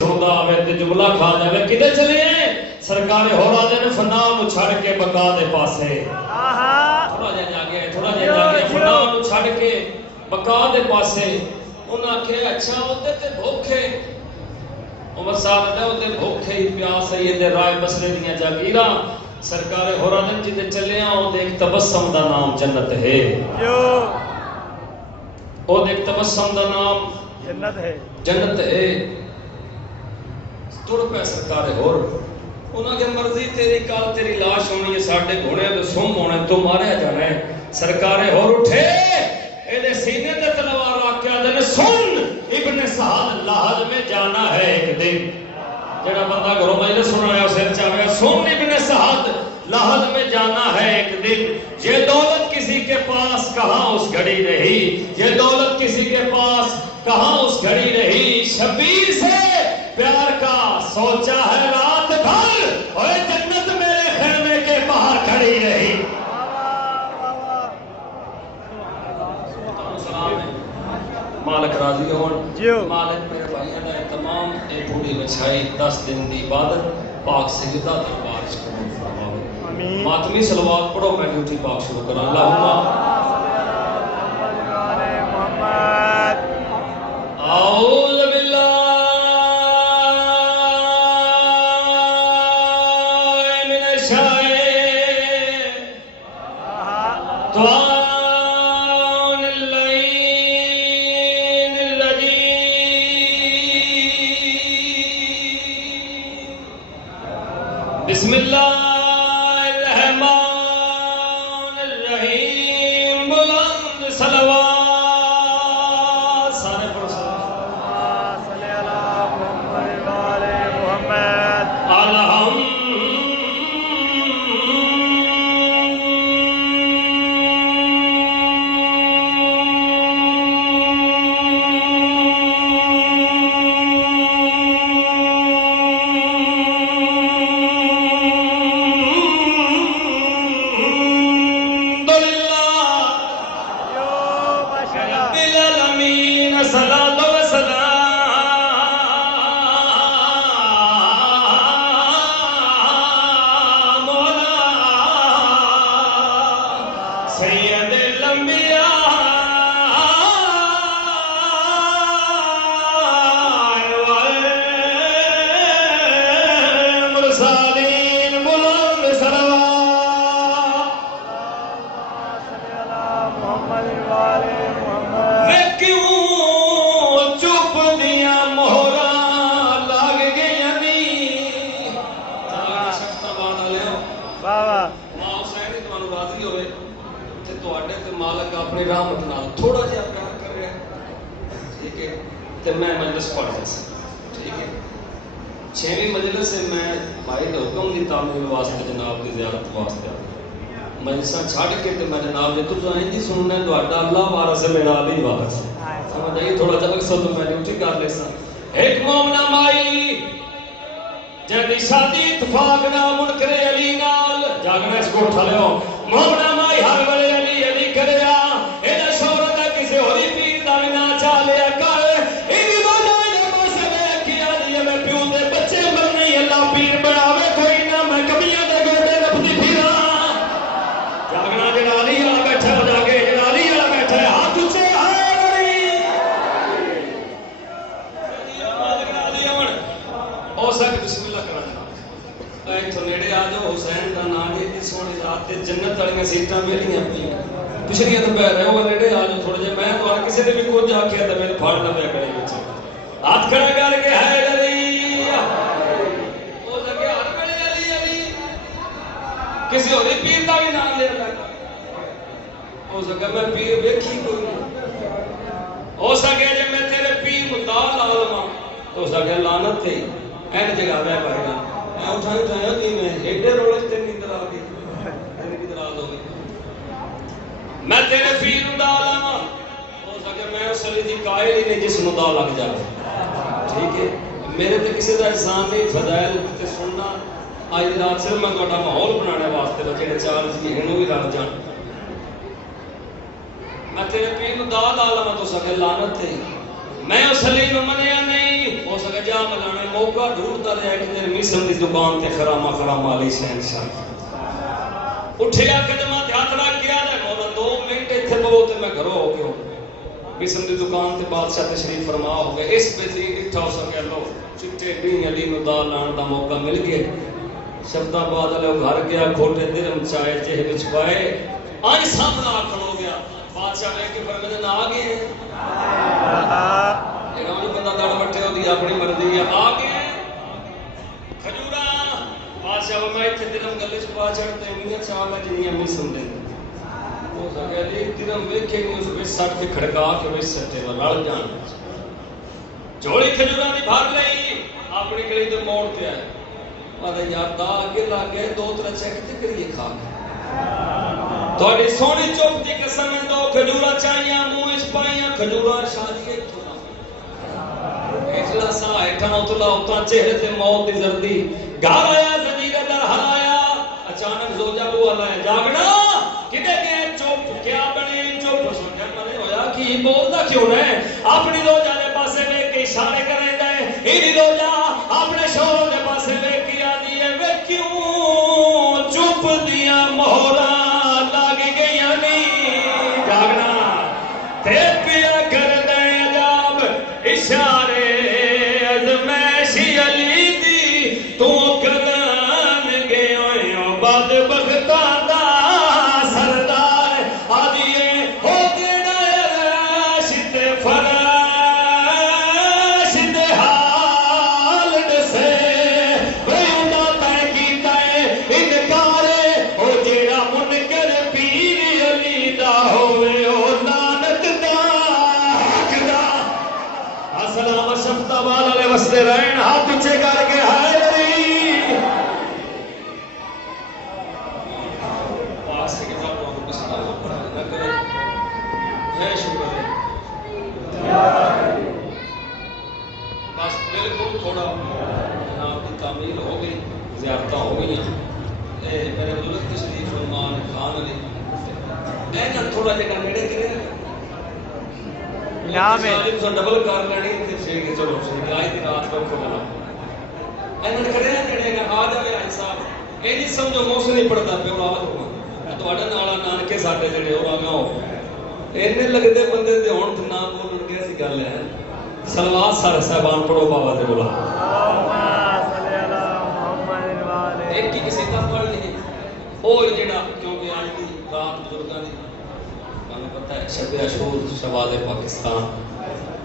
سودا آوے تے جملہ کھا جاوے کدھر چلے ہیں سرکار ہو رہا دے فنا نو چھڑ کے بقا دے پاسے تھوڑا جا جا کے فنا نو چھڑ کے بقا دے پاسے انہاں کہ اچھا ہوتے تے بھوکے عمر صاحب نے ہوتے بھوکے ہی پیاس ہے یہ دے رائے بسرے دیاں جاگیراں سرکار ہو رہا دے جدے چلے ہیں وہ دیکھ تبسم دا نام جنت ہے وہ دیکھ تبسم دا نام جنت ہے تر پہ سرکار ہور انہاں کے مرضی تیری کال تیری لاش ہونی ہے ساڑھے گھوڑے تو سم ہونے تو مارے جانا ہے سرکار ہور اٹھے اے دے سینے دے تلوار راکیا دے سن ابن سعد لحظ میں جانا ہے ایک دن جڑا بندہ گھروں مجلس سن رہا ہے اسے چاہے سن ابن سعد لحظ میں جانا ہے ایک دن یہ دولت کسی کے پاس کہاں اس گھڑی رہی یہ دولت کسی کے پاس کہاں اس گھڑی رہی شبیر سے پیار کا سوچا ہے رات بھر اور جنت میرے خیمے کے باہر کھڑی رہی مالک راضی ہون مالک میرے بھائیوں نے تمام اے پوری بچھائی 10 دن دی عبادت پاک سیدہ دربار سے قبول فرماوے ماتمی صلوات پڑھو میں ڈیوٹی پاک شروع کروں اللہم اعوذ باللہ من الشیطان بسم اللہ الرحمن الرحیم بلند صلوات سارے پڑھو صلی اللہ محمد وعلى محمد الحمد مالک اپنی رحمت نال تھوڑا جہا پیار کر رہا ہے ٹھیک ہے تو میں مجلس پڑھ جیسا ٹھیک ہے 6ویں مجلس سے میں بھائی کے حکم دی تعمیل واسطے جناب کی زیارت واسطے مجلساں چھڑ کے تو میں جناب نے تو آئیں جی سننا ہے تہاڈا اللہ وارث ہے میرا علی وارث ہے سمجھ آئی تھوڑا جہا اکثر تو میں ڈیوٹی کر لے سا ایک مومنہ مائی جنی شادی اتفاق نہ منکر علی نال جاگنا اس کو اٹھا لے ہو مومنہ مائی ہر بڑے علی علی کرے آ ایدہ شہرت ہے کسی ہوری پیر دامنا چاہ لیا کر ایدی بازائی نے مسئلے کیا دیئے میں پیوں دے بچے بننے اللہ پیر بڑھاوے کوئی نہ میں کبھیاں دے گوڑے ربتی پھیرا جاگنا جلالی آ بیٹھا ہو جاگے جلالی آ بیٹھا ہے ہاتھ اچھے آئے گئی او ساکھ بسم اللہ کرا ایک تو نیڑے آ جاؤ حسین کا نام ہے سونے رات جنت والیاں سیٹاں میریاں پئی پچھلیاں تو پہ رہے ہو نیڑے آ جاؤ تھوڑے جے میں تو کسی نے بھی کچھ آکھیا تے میں پھاڑ نہ پیا کرے وچ ہاتھ کھڑا کر کے ہے علی او جگہ ہر ویلے علی علی کسی اور پیر دا بھی نام لے لگا او جگہ میں پیر ویکھی کوئی نہیں ہو سکے جے میں تیرے پیر مدعا لا لواں تو سکے لعنت تھی این جگہ پہ پائے گا میں اٹھائی جایا کہ میں ایڈے رولے تے نیندر آ گئی تیری بھی دراز ہو گئی میں تیرے پیر دا لاواں ہو سکے میں اس علی دی قائل ہی نہیں جس ندا لگ جائے ٹھیک ہے میرے تے کسی دا احسان نہیں فضائل تے سننا آج رات سے میں تہاڈا ماحول بنانے واسطے بچے چار جی ہنو بھی رل جان میں تیرے پیر نو دا لاواں تو سکے لعنت تے میں اس علی نو منیا نہیں ہو سکے جا ملانے موقع ڈھونڈتا رہا کہ تیرے میسم دی دکان تے خراما خراما علی سین شاہ اٹھیا قدمہ تے ہاتھ رکھ گیا تے مولا 2 منٹ ایتھے بہو تے میں گھروں ہو کے میسم دی دکان تے بادشاہ تشریف فرما ہو گئے اس بہترین اٹھا ہو سکے لو چٹے بھی علی نو دال لان دا موقع مل گیا شبدہ بعد علیہ گھر گیا کھوٹے درم چائے جہ وچ پائے آئی سامنا آکھڑ ہو گیا بادشاہ میں کہ فرمائے نہ آگے ہیں ایک ہمیں بندہ داڑھ بٹھے ہو دی اپنی مرضی ہے آگے ہیں کھجورا بادشاہ وہ میں اتھے درم گلے چھپا چڑھتے ہیں میاں چاہ گا جنہیں امی سمدے وہ سکے علی درم ویکھے گی اس کو سٹ کے کھڑکا کے ویس سٹے وہ رڑ جان جوڑی کھجورا دی بھار لئی اپنی گلی تو موڑ پہ آئے مارے یار دا آگے لاگے 2-3 چیک تے کریے کھا کے تھوڑی سونی چوک دی قسم ہے 2 کھجورا چاہیاں منہ اس پائیاں کھجورا شادی ایک تھوڑا ایکلا سا ایٹھا اتلا اتنا چہرے تے موت دی زردی گھر آیا زنجیر در ہلایا اچانک زوجہ بو ہلایا جاگنا کدے گئے چوپ کیا بنے چوپ سنجھا منے ہویا کہ بولتا کیوں ہے اپنی زوجہ نے پاسے لے کے اشارے کریں دے انہی زوجہ اپنے شوہر نے پاسے لے کے آدھی ہے وہ کیوں چوپ دیا مہورا لگ گئی نہیں جاگنا تے پیا کر دے جاب اشارے ازمیشی علی دی تو قدم گئے ہوئے بد بختہ دا سردار آدھیے ہو دینا راشد فراشد حال دسے بیونا تے کیتا ہے انکارے او جیڑا منکر پیر علی دا ہوئے او لعنت دا حق دا السلام شفتا والا لے وستے رہن ہاتھ پیچھے کر کے ہائے علی پاس کے کتاب کو بسم اللہ پڑھا نہ کرے ہے شکر ہے بس بالکل تھوڑا آپ کی تعمیل ہو گئی زیارتہ ہو گئی ہیں میرے بزرگ تشریف فرمان خان علی اینا تھوڑا جگہ نیڑے کرے نام ہے ڈبل کار لڑی تے پھر چلو سی آئی دی رات کو کھولا اینا کھڑے نیڑے گا آ جاوے آئی صاحب اے نہیں سمجھو موسم نہیں پڑتا پہ اولاد ہوگا تواڈا نالا نانکے ساڈے جڑے ہو آگا ہو اینے لگدے بندے تے ہن تے نہ بولن گے سی گل ہے صلوات سارے صاحبان پڑھو بابا دے بولا اللہم صلی علی محمد و آلہ ایک کی کسی طرح پڑھ لی او جڑا کیونکہ آج دی رات بزرگاں دی مانوں پتہ ہے شب عاشور شواز پاکستان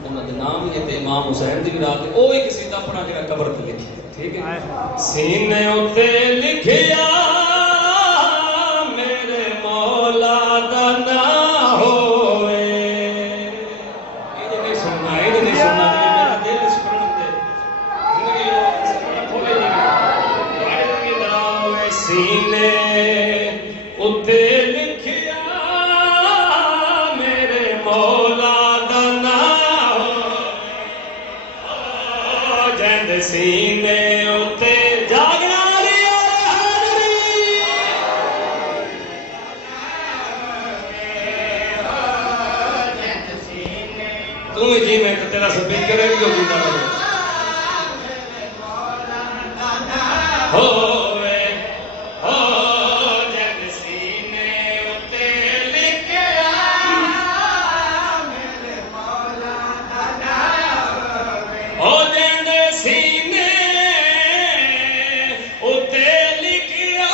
انہاں دے نام ہی تے امام حسین دی بھی رات او ایک کسی طرح پڑھا جڑا قبر تے لکھی ٹھیک ہے سینے اُتے لکھیا میرے مولا دا نام ہوئے یہ نہیں سننا یہ نہیں سننا میرا دل اس پر دے زندگی لوگ سپنا کھولے جی ہوئے سینے اُتے لکھیا میرے مولا دا نام ہوئے جند سینے اُتے جاگنا تمہیں جی میں تو تیرا سبیل کرے گی ہوگی دارا ہوئے ہو جب سینے اتے لکھیا میرے مولا ہو جب سینے اتے لکھیا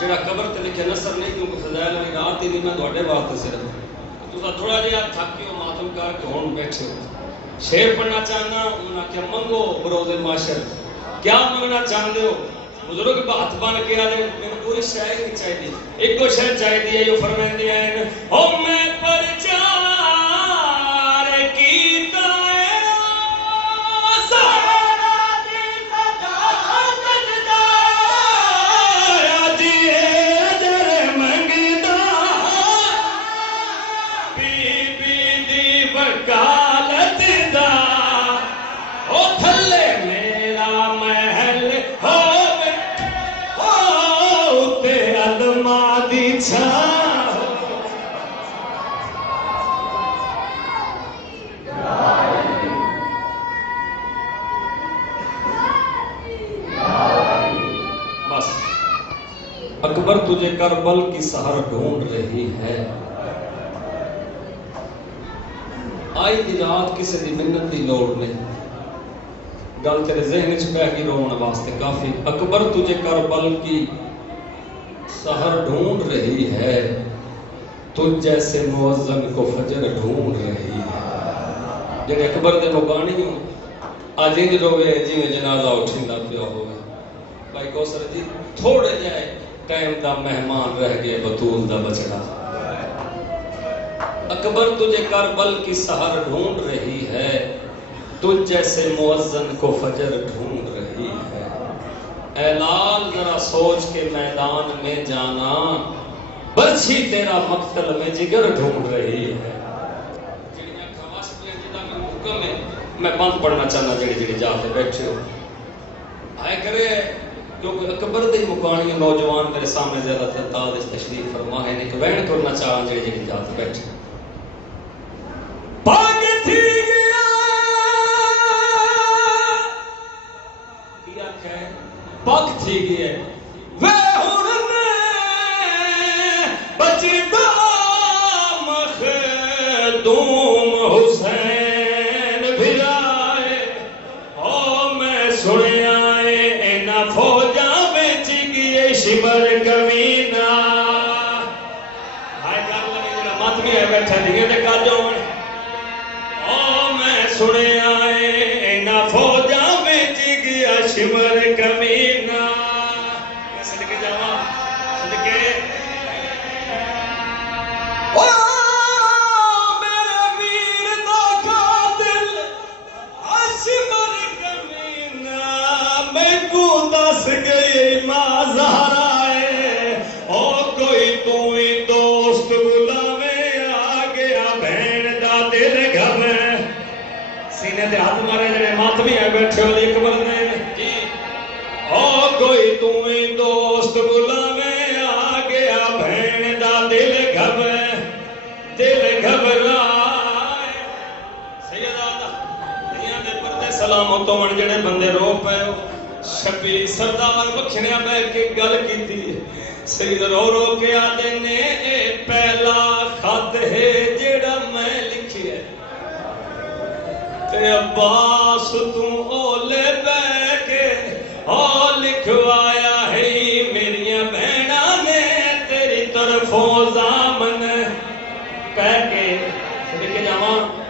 جڑا قبر تے لکھے نصر نہیں کیونکہ فضائل والی رات ہی نہیں میں تھوڑے واسطے صرف تساں تھوڑا جہا تھک کے ماتم کر کے ہون بیٹھے ہو شیر پڑھنا چاہنا انہوں نے کیا منگو بروز معاشر کیا منگنا چاہتے ہو بزرگ ہاتھ بن کے آدھے میں کوئی شاید نہیں چاہیے ایک کو شاید چاہیے ہے جو فرمائندے ہیں او میں پرچار کیتا ہے سارا دن سجا سجدا جی در منگدا بی بی دی وکالت دا او تھلے میرا محل بس اکبر تجھے کربل کی سحر ڈھونڈ رہی ہے آئی دی رات کسی دی منت دی لوڑ نہیں گل تیرے ذہن چ پہ گئی رونے واسطے کافی اکبر تجھے کربل کی سحر ڈھونڈ رہی ہے تجھ جیسے مؤذن کو فجر ڈھونڈ رہی ہے جڑے اکبر دے مکانی ہوں آج انج روے جی میں جنازہ اٹھیندا پیا ہوئے بھائی کوثر جی تھوڑے جائے قائم دا مہمان رہ گئے بطول دا بچڑا اکبر تجھے کربل کی سحر ڈھونڈ رہی ہے تجھ جیسے مؤذن کو فجر ڈھونڈ رہی ہے اے لال ذرا سوچ کے میدان میں جانا برچھی تیرا مقتل میں جگر ڈھونڈ رہی ہے میں بند پڑھنا چاہنا جڑی جڑی جاتے بیٹھے ہو آئے کرے کیونکہ اکبر دے مکانی نوجوان میرے سامنے زیادہ تعداد اس تشریف فرما ہے کہ بین کرنا چاہنا جڑی جڑی جاتے بیٹھے پاک تھی گیا کیا کہے پاک تھی گیا وے ہرنے بچدا مخدوم حسین بھرائے او میں سنے آئے اینا فوجا بچ گئے شمر کمینہ ہائے کر لگے جڑا ماتمی ہے بیٹھا دیگے دے کر جو او میں سنے آئے اینا فوجا بچ گیا شمر کمینہ میں صدقے جاؤں صدقے دس گئی ماں زہرائے او کوئی تو ہی دوست بلاوے آ گیا بہن دا دل گھر سینے تے ہاتھ مارے جڑے ماتمی ہے بیٹھے ہو ایک بندے جی او کوئی تو ہی دوست بلاوے آ گیا بہن دا دل گھبرائے سیدہ دیاں دے پردے سلام تو من جڑے بندے رو پے ہو شبیر سردار بکھنیا بیٹھ کے گل کی تھی سید رو رو کے آدھے نے اے پہلا خط ہے جیڑا میں لکھی ہے تے عباس تم اولے بے کے لکھوایا ہے میریاں بہنا نے تیری طرفوں زامن کہہ کے صدقے جاواں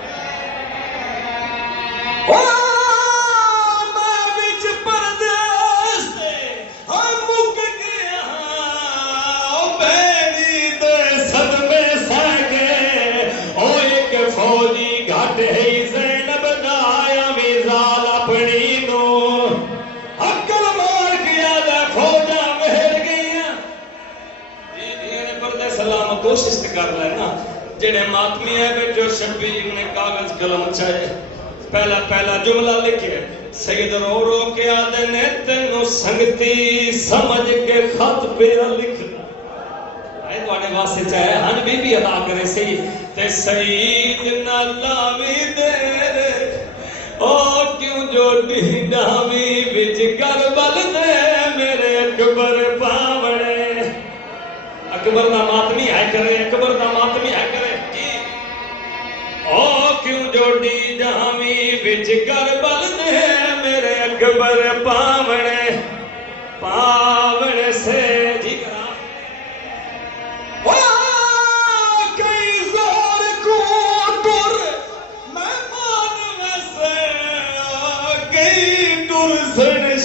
کوشش کر لینا جڑے ماتمی ہے بیٹھو شبیر نے کاغذ قلم چاہے پہلا جملہ لکھے سید رو رو کے آدھے نے تینوں سنگتی سمجھ کے خط پیرا لکھنا آئے دوڑے واسے چاہے ہن بی بی ادا کرے سی تے سید نہ لاوی دے او کیوں جو ڈھاوی بچ کربل دے میرے اکبر پاوڑے اکبر دا ماتمی ہے کرے اکبر دا ماتمی ہے کرے جی او کیوں جوڑی جہامی بچ کربل دے میرے اکبر پاوڑے سے جی کرا کئی زور کو ٹر مہمان میں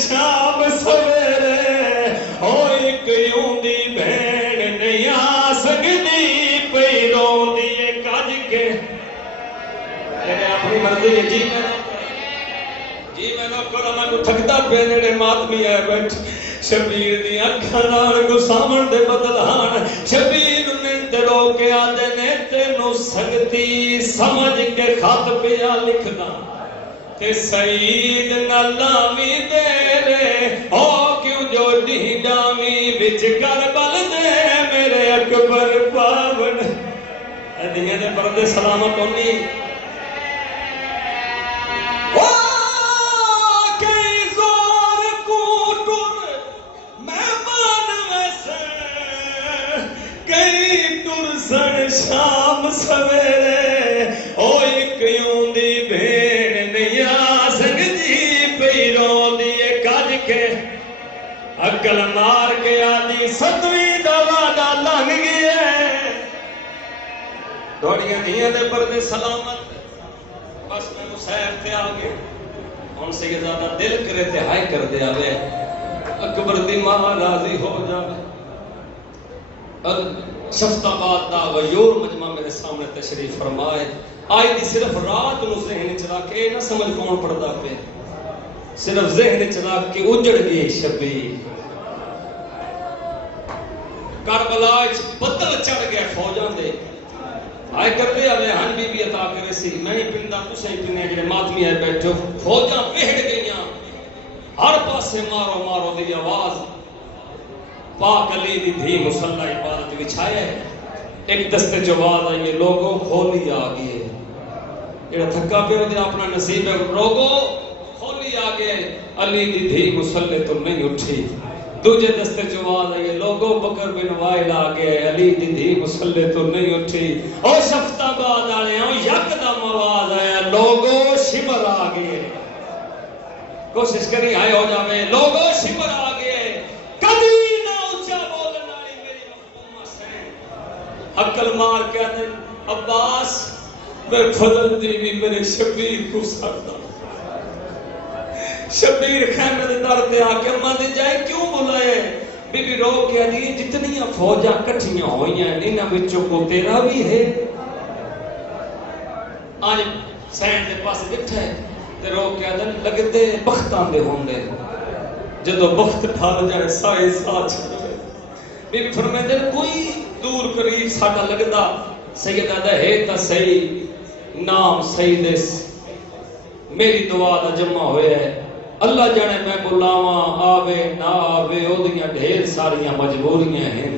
شام سویرے او ایک یوندی بھین نہیں آ سکتی پئی روندی ہے کج کے اپنی مرضی ہے جی میں نہ کرا میں کو تھکدا پے نیڑے ماتمی ہے بیٹھ شبیر دی اکھاں نال گساون دے بدلان شبیر نے تے رو کے آدے نے تینوں سنگتی سمجھ کے خط پیا لکھنا تے سعید نہ لاوی تیرے او کیوں جو ڈھیڈاوی وچ کربل دے میرے اکبر پاون دنیا دے پردے سلامت ہونی شام سویرے او ایک یوندی بھین نہیں آ سکتی پئی روندی ہے کج کے عقل مار کے آدھی ستویں دا وعدہ لنگ گیا دوڑیاں دھیاں دے پردے سلامت بس میں مسیر تے آگے ان سے یہ زیادہ دل کرے تے ہائے کر دے آوے اکبر دی ماں راضی ہو جاوے شفت آباد دا غیور مجمع میرے سامنے تشریف فرمائے آئی دی صرف رات نو ذہن چرا کے نہ سمجھ کون پڑھدا پہ صرف ذہن چرا کے اجڑ گئی شبیر کربلا وچ بدل چڑھ گئے فوجاں دے آئے کر دے آوے ہن بی بی عطا کرے سی میں ہی پندا تسیں پنے جڑے ماتمی آئے بیٹھو فوجاں وہڑ گئیاں ہر پاسے مارو مارو دی آواز پاک علی دی دھی مصلی عبادت بچھایا ہے ایک دستے جواز آئیے لوگوں کھولی آگئے یہ تھکا پہ ہوتے اپنا نصیب ہے لوگوں کھولی آگئے علی دی دھی مصلی تو نہیں اٹھی دوجہ دستے جواز آئیے لوگوں بکر بن وائل آگئے علی دی دھی مصلی تو نہیں اٹھی اور شفت آباد آلے ہوں یک دم آواز آیا لوگوں شمر آگئے کوشش کریں آئے ہو جاوے لوگوں شمر آگئے کبھی عقل مار کے آتے عباس میں فضل دی بھی میرے شبیر کو سکتا شبیر خیمے دے در تے آکے اماں دے جائے کیوں بلائے بی بی رو کے آدھی جتنی فوجاں کٹھیاں ہوئی ہیں انہاں وچوں کو تیرا بھی ہے آج سینڈ دے پاس بیٹھا ہے تے رو کے آدھے لگتے بختان دے ہوندے جدو بخت ٹھال جائے سائے ساتھ چھڑے بی بی فرمائے دے کوئی دور قریب ساڑھا لگتا سیدہ دا ہے تا صحیح نام سیدس میری دعا دا جمع ہوئے ہے اللہ جانے میں بلاواں آوے نہ آوے او دیاں ڈھیر ساریاں مجبوریاں ہیں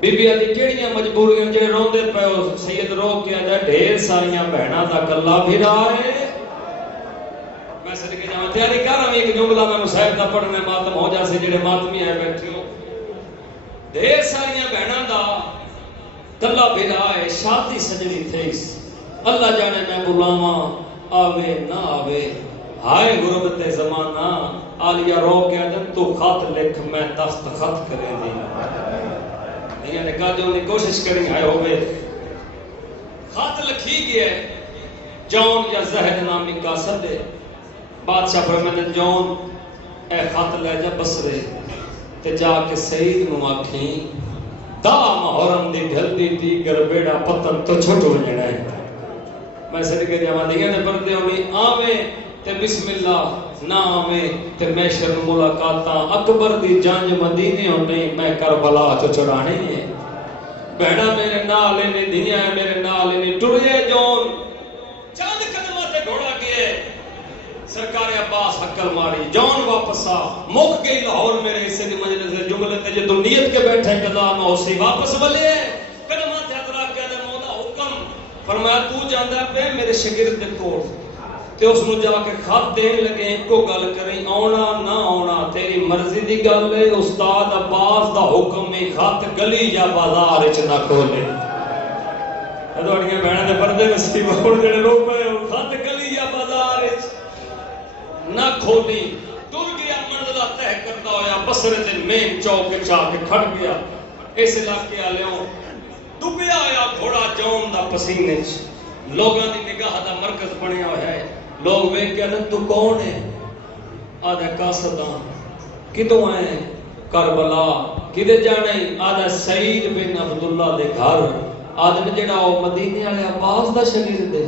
بی بی آدھی کیڑیاں مجبوریاں جے روندے پہ سید رو کے آجا ڈھیر ساریاں بہنا دا کلہ بھی رائے میں صدقے جاؤں تیاری کر رہا ہوں ایک جملہ میں مصاحب دا پڑھنے ماتم ہو جا سے جڑے ماتمی آئے بیٹھے ہو ڈھیر ساریاں بہناں دا کلہ بھی رائے شادی سجنی تھیس اللہ جانے میں بلاواں آوے نہ آوے ہائے غربت زمانہ آلیا رو کے آدم تو خط لکھ میں دستخط کرے دی نہیں نے کہا جو انہیں کوشش کریں آئے ہوئے خط لکھی گیا جون یا زہد نامی قاصد ہے بادشاہ فرمانے جون اے خط لے جا بسرے تے جا کے سعید نو آکھیں دا محرم دی گھلدی تی گربیڑا پتن تو چھوٹو جڑا ہے میں صدقے جاواں دیگے نے پردے ہونی آویں تے بسم اللہ نہ آویں تے میشر ملاقاتاں اکبر دی جانج مدینے ہونے میں کربلا تو چڑھانے ہیں بہنا میرے نالے نے دنیا ہے میرے نالے نے ٹرے جون چاند قدمہ تے گھوڑا گئے سرکار عباس حقل ماری جون واپس آ موک گئی لاہور میرے حصے دی مجلس جملے تے جدو نیت کے بیٹھے قضا نہ ہو سی واپس بلے قدمہ تے ادرا کیا دے مولا حکم فرمایا تو جاندہ پہ میرے شگرد دے کوڑ تے اس نو جا کے خط دین لگے ایک کو گل کریں آونا نہ آونا تیری مرضی دی گل ہے استاد عباس دا حکم میں خط گلی یا بازار اچ نہ کھولے ادوڑیاں بہنوں دے پردے نصیب ہون جڑے لوگ پے خط گلی یا بازار اچ نہ کھولی ٹر گیا منزلہ طے کرتا ہویا بصرے دے مین چوک چا کے کھڑ گیا اس علاقے والےوں ڈوبیا ہویا گھوڑا جون دا پسینے لوگاں دی نگاہ دا مرکز بنیا ہوا ہے لوگ ویکھ کے تو کون ہے آدھا قاصداں کدوں آئے کربلا کدے جانے آدھا سعید بن عبداللہ دے گھر آدھا جڑا وہ مدینے والے عباس دا شگرد دے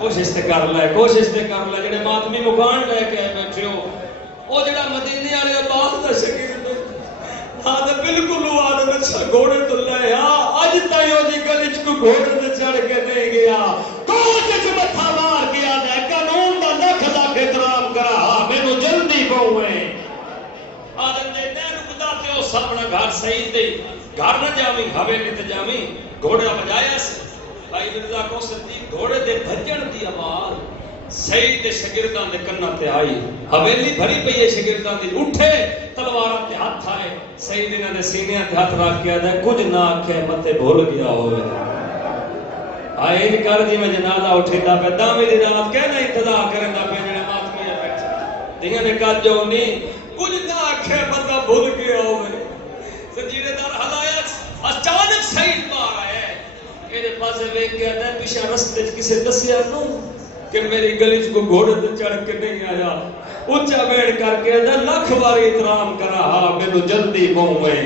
کوشش تے کر لے جڑے ماتمی مکان لے کے آئے بیٹھے ہو وہ جڑا مدینے والے عباس دا شگرد دے آدھا بالکل وہ آدھا اچھا گھوڑے تو لے اج تائیں وہ دی گلی چ کوئی گھوڑے تے چڑھ کے نہیں گیا کوچ چ متھا مار کے آدھا قانون دا لکھ لاکھ احترام کرا مینوں جلدی پوے آدھا دے رکدا تے او سامنے گھر سعید دے گھر نہ جاویں حویلی تے جاویں گھوڑا بجایا سی بھائی مرزا کو صدیق گھوڑے دے بھجن دی آواز سعید دے شاگرداں دے کناں تے آئی حویلی بھری پئی ہے شاگرداں دی اٹھے تلواراں تے ہاتھ آئے سعید انہاں دے سینیاں تے ہاتھ رکھ کے آدھا کچھ نہ آکھے متے بھول گیا ہوئے آئے ان کر دی میں جنازہ اٹھیدا پہ دامی دی رات کہنا انتظار کرندا پہ جڑے ماتمی بیٹھے دیاں نے کہا جو نہیں کچھ نہ آکھے متا بھول گیا ہوئے زنجیرے دار ہلایا اچانک سعید باہر آیا میرے پاسے ویکھ کے آدھا پیچھے رستے کسے دسیا نو کہ میری گلی چ کو گھوڑے تے چڑھ کے نہیں آیا اونچا بیٹھ کر کے آدھا لکھ باری احترام کرا ہا مینوں جلدی پوے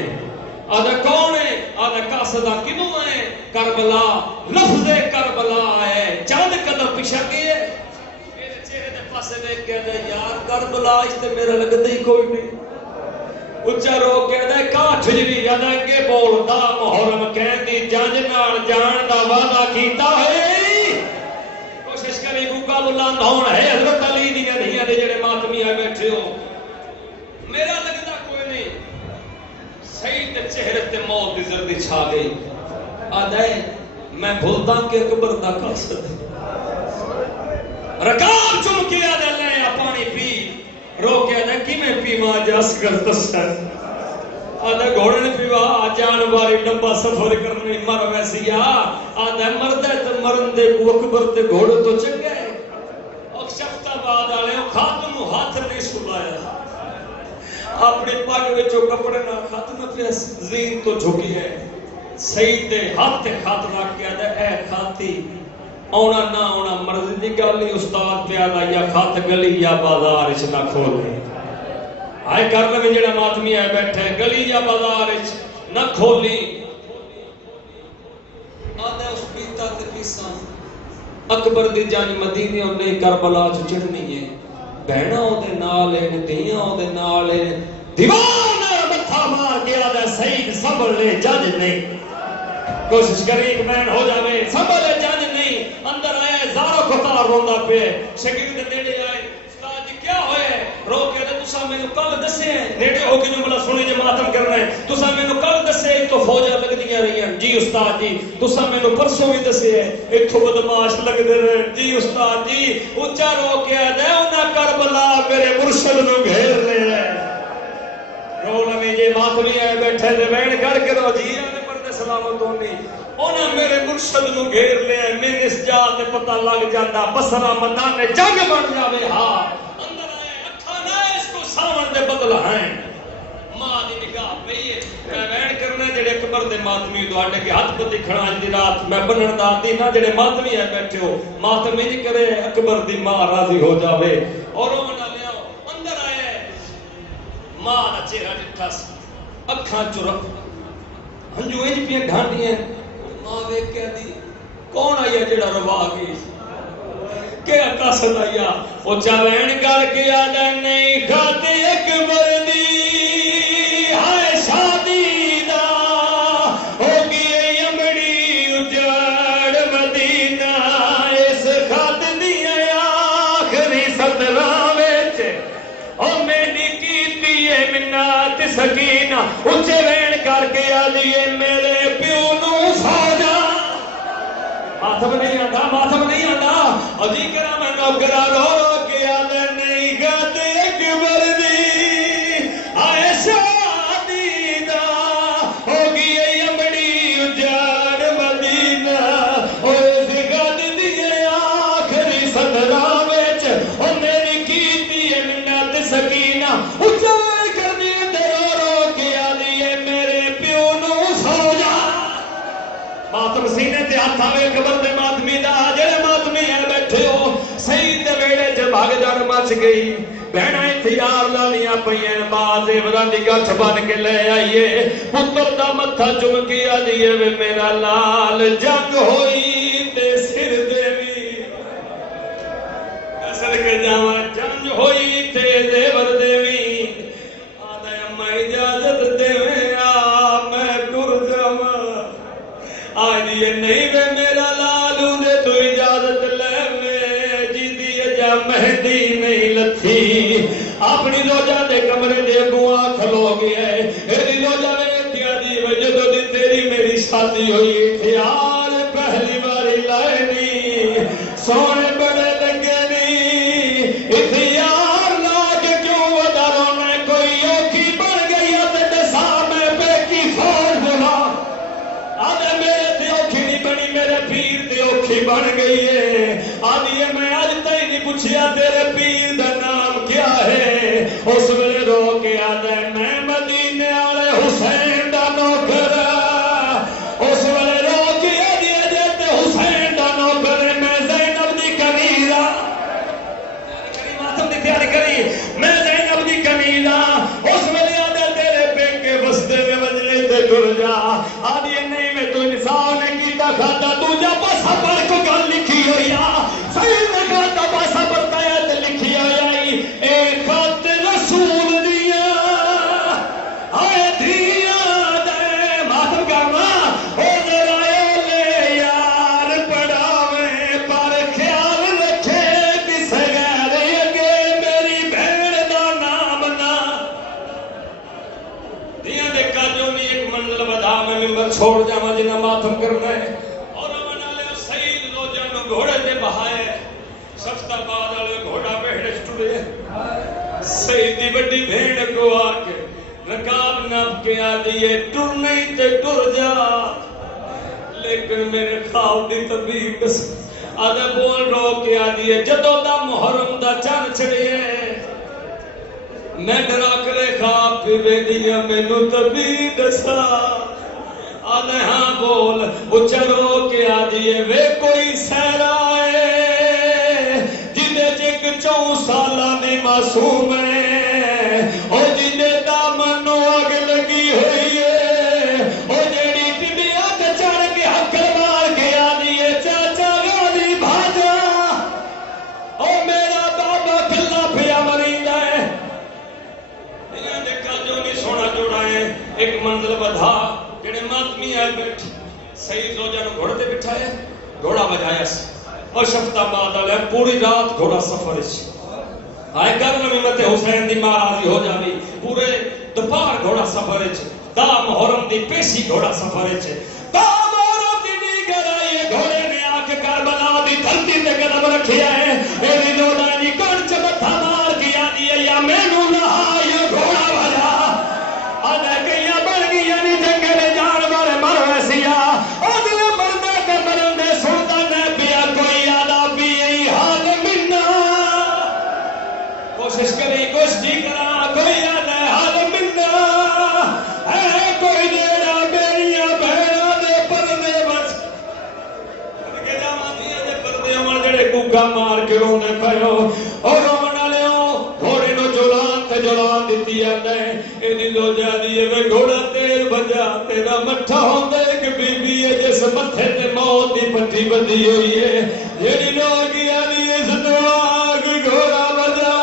آدھا کون ہے آدھا قاصدہ کدوں ہے کربلا لفظ کربلا ہے چند قدم پیچھے گئے میرے چہرے دے پاسے ویکھ کے آدھا یار کربلا اس تے میرا لگدا ہی کوئی نہیں اچھا رو کے آدھا کاٹھ جی آدھا اگے بولدا محرم کہندی جنج نال جان دا وعدہ کیتا ہے کوشش کری گوگا بلند ہون ہے حضرت علی دی نہیں دے جڑے ماتمی آئے بیٹھے ہو میرا لگدا کوئی نہیں سعید دے چہرے تے موت دی زردی چھا گئی آدھا میں بھولدا کہ اکبر دا قاصد رکاب چم کے آدھا لے پانی پی رو کے آدھا کی میں پیوا جاس کر تسر آدھا گھوڑے نے پیوا جان باری ڈبا سفر کرنے مر ویسی آدھا مرد ہے تو مرن دے کو اکبر تے گھوڑے تو چنگے اور شفتا بعد آلے خاتم ہاتھ نہیں سلایا اپنے پاگ وچوں کپڑے نہ خاتم پہ زین تو جھکی ہے سعید دے ہاتھ خات رکھ کے آدھا اے خاتی اونا نہ اونا مرضی دی گلی استاد پیادا یا خات گلی یا بازار اچ نہ کھول دے آئے کرنے میں جڑا ماتمی آئے بیٹھے گلی یا بازار اچ نہ کھولی آدھے اس پیتا تے پیسا اکبر دی جان مدینے انہیں کربلا چ چڑھنی ہے بہنا ہو دے نالے دیاں ہو دے نالے دیوان متھا مار کے آدھا سعید سنبھل لے جج نہیں کوشش کری ایک مین ہو جاوے سنبھل لے جج نہیں اندر آیا زارو کتار روندا پہ شاگرد نیڑے آئے استاد جی کیا ہوئے رو کے دے تسا مینوں کل دسے نیڑے ہو کے جو بلا سنی جے ماتم کرنا ہے تسا مینوں کل دسے تو فوجاں لگدیاں رہیاں جی استاد جی تسا مینوں پرسوں بھی دسے ایتھوں بدماش لگدے رہے جی استاد جی اونچا رو کے دے انہاں کربلا میرے مرشد نو گھیر لے رولا میں جے ماتمی آئے بیٹھے دے وین کر کے رو جی سلامت ہونی انہاں میرے مرشد نو گھیر لیا میں اس جال نے پتہ لگ جاتا بسرا میدان جنگ بن جاوے ہاں اندر آئے اکھا نہ اس کو ساون دے بدل ہیں ماں دی نگاہ پئی ہے میں وین کرنا جڑے اکبر دے ماتمی تواڈے کے ہاتھ پتی کھڑا دی رات میں بنن دا دی نہ جڑے ماتمی ہے بیٹھے ہو ماتمی نہیں کرے اکبر دی ماں راضی ہو جاوے اور وہ نہ لیاؤ اندر آئے ماں دا چہرہ ڈٹھا اکھاں چرک ہنجو انج پہ ڈھانڈی ہیں ماں ویکھ کے دی کون آیا جڑا روا گئی کہ قاصد آیا او چاوین کر کے آدھا نہیں کھاتے اکبر دی ہائے شادی دا ہو گئی امڑی اجاڑ مدینہ اس خط دی آخری سطراں وچ او میری کیتی ہے منت سکینہ اچے وین کر کے آدھیے میرے پیو نو سو جا ماتم نہیں آتا ادھی کرا میں نوکرا رو کے آدھے نہیں گاتے اکبر دی آئے شادی دا ہو گئی امڑی اجاڑ مدینہ اس گد دیئے آخری سطراں وچ او میری کیتی ہے منت سکینہ اچھا ماتم سینے تے ہاتھ آوے قبر دے ماتمی دا جڑے ماتمی ہے بیٹھے ہو سعید دے ویڑے چ بھاگ جان مچ گئی بہنا اتیار لالیاں پئیاں باز ایوراں دی گٹھ بن کے لے آئیے پتر دا متھا چم کے آدیے وے میرا لال جنگ ہوئی تے سر دیوی اصل کے جاواں جنگ ہوئی تے زیور دیوی آدھے اما اجازت دیویں آ میں ٹر جاواں آدیے نہیں وے میرا لال دے تو اجازت لے وے جی دی اجا مہندی نہیں لتھی اپنی روجہ دے کمرے دے گوا کھلو گیا ہے ایدی روجہ میں دیا دی وجدو دی تیری میری شادی ہوئی تھی آج پہلی باری لائنی سونے بڑے لگے نہیں اتیار لاج کیوں وداروں میں کوئی اوکھی بڑھ گئی آتے دسا میں بے کی فوج بنا آدھے میرے تے اوکھی نہیں بنی میرے پیر تے اوکھی بن گئی ہے آدھے میں آج تئی نہیں پوچھیا تیرے پیر دا نام کیا ہے اس ویلے رو کے آدھے میں مدینے والے حسین دا نوکر اس ویلے رو کے آدھے جیتے حسین دا نوکر میں زینب دی کمیلا ماتم دی تیاری کری میں زینب دی کمیلا اس ویلے آدھے تیرے پیکے بستے میں وجلے تے ٹر جا آدھے نہیں میں تو انسان نے کیتا کھاتا تو جا بس پر کو گل لکھی ہوئی صحیح میں کھاتا بس پر تیت لکھی ہوئی ایک خط رسول دیا آئے دیا دے ماتم کرنا او درائے لے یار پڑھاویں پر خیال رکھے کسے غیر اگے میری بہن دا نام نہ دیا دے کاجوں میں ایک منزل بدا میں ممبر چھوڑ جاواں جنہ ماتم کرنا ہے اور منا لے سعید روجہ نو گھوڑے تے بہائے سفتا بعد والے گھوڑا بہڑے ٹرے سعید دی بڑی بھیڑ کو آ کے رکاب ناپ کے آدھی ہے ٹر نہیں تے ٹر جا لیکن میرے خواب دی طبیب آدھے بول رو کے آدھی ہے جدو دا محرم دا چان چھڑے میں ڈرا کرے خواب پہ بے دیا میں نو طبیب دسا آدھے ہاں بول اچھا رو کے آدھی ہے وے کوئی سہرا ہے جنہیں جگ 4 سالہ دی معصوم ہے او جنہیں دامنو آگ لگی ہوئی ہے او جیڑی ٹڈیا تے چڑھ کے حق مار کے آدھی ہے چاچا غالی بھاجا او میرا بابا کھلا پھیا مریندا ہے انہاں دے کاجوں بھی سونا جوڑا ہے ایک منزل بدھا جڑے ماتمی آئے بیٹھ سعید روجہ نو گھوڑے تے بٹھایا گھوڑا بجایا اور شفتا بعد والے پوری رات گھوڑا سفر آئے کرن میں مت حسین دی ماں راضی ہو جاوی پورے دوپہر گھوڑا سفر دا محرم دی پیشی گھوڑا سفر دا محرم دی دیگر آئیے گھوڑے نے آ کے کربلا دی دھرتی تے قدم رکھیا ہے ایوی دوڑا دی کن چ متھا مار کے آدھی ہے یا مینوں نہا یہ گھوڑا بھجا آدھے کئیاں بن گئیاں نی جنگل جان والے مر ویسیا اگلے مردے تے مرندے سندا نے پیا کوئی آدھا بھی یہی حال منا کوشش کری کچھ جی کرا کوئی آدھا حال منا ہے کوئی جیڑا میریاں بہناں دے پردے بچ کے جاواں دیاں دے پردے امن جڑے کوکا مار کے روندے پئے اور رومن والےو گھوڑے نو جلان دیتی آتا ہے ایدی لو جا دیئے میں گھوڑا تیل بجا تیرا مٹھا ہوندہ ایک بی بی ہے جیسے متھے تے موت دی پٹی بندی ہوئی ہے جیڑی لوگ گیا دیئے سنواگ گھوڑا بجا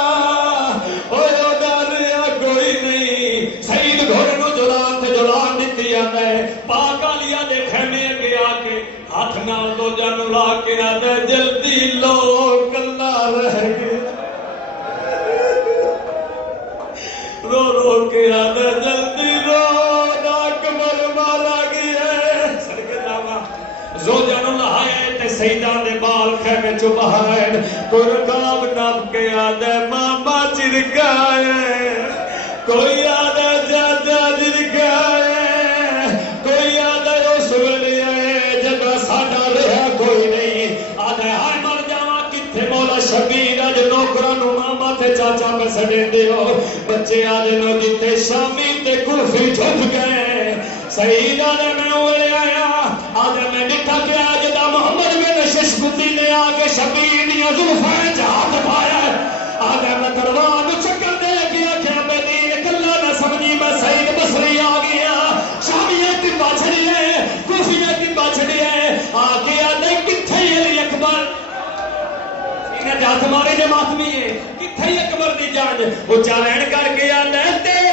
اوہ داریا کوئی نہیں سعید گھوڑے نو جلان دیتی آتا ہے پاکا لیا دے خیمے گیا کے ہاتھ نال دو جانو لا کے آتا ہے جلدی لو کلا رہ گئے رو رو کے آدھا جلدی رو ناک مر مارا گیا سڑکے جاوا زوجہ نو لہائے تے سیدان دے بال خیمے چو بہائے کوئی رکاب ناپ کے آدھا ماما چرکائے کوئی آدھا جاجا چرکائے کوئی آدھا اس ویلے آئے جگہ ساڈا رہا کوئی نہیں آدھا ہائے مر جاوا کتھے مولا شبیر اج نوکراں نو ماما تے چاچا پہ سڑے دیو بچے آدھے نو جتے شامی تے کلفی جھپ گئے سعید آدھے میں اوڑے آیا آدھے میں ڈٹھا پہ آج دا محمد میں نشش کتی نے آگے شبیر دیا ظلفائیں جہاں پایا اگر میں تلوار چکر دے گیا کیا میں نے کلا نہ سمجھی میں سعید بصری آ گیا شامیت بچڑی ہے کوفیت بچڑی ہے آ گیا نہیں کتھے علی اکبر سینہ ہاتھ مارے دے ماتمی ہے کتھے اکبر دی جان وہ چالین کر کے آندا تیرے